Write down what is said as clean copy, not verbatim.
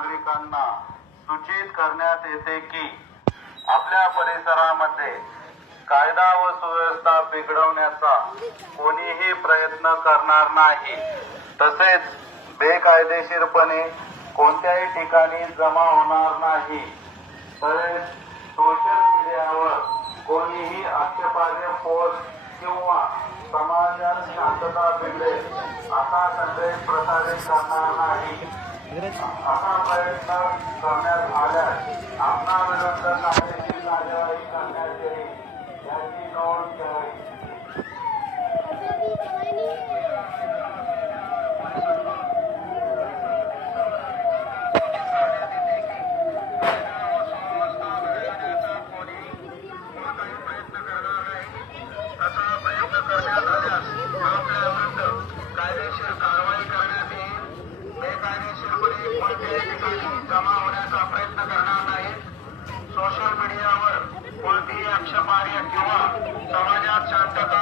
नागरिकांना सूचित करण्यात येते की आपल्या परिसरामध्ये कायदा व सुव्यवस्था बिघडवण्याचा कोणीही प्रयत्न करणार नाही। तसेच बेकायदेशीरपणे कोणत्याही ठिकाणी जमा होणार नाही। तसेच सोशल मीडियावर कोणीही आक्षेपार्ह पोस्ट किंवा समाजात शांतता बिघडेल असा संदेश प्रसारित करणार नाही। असा प्रयत्न करण्यात आल्यास आपणाविरुद्ध कायदेशीर कार्यवाही करण्यात येईल याची नोंद घ्यावी। कायदेशीर कारवाई करण्यात येईल। बेकायदेशीरपणे कोणत्याही ठिकाणी जमा होण्याचा प्रयत्न करणार नाही। सोशल मीडियावर कोणतीही आक्षेपार्ह किंवा समाजात शांतता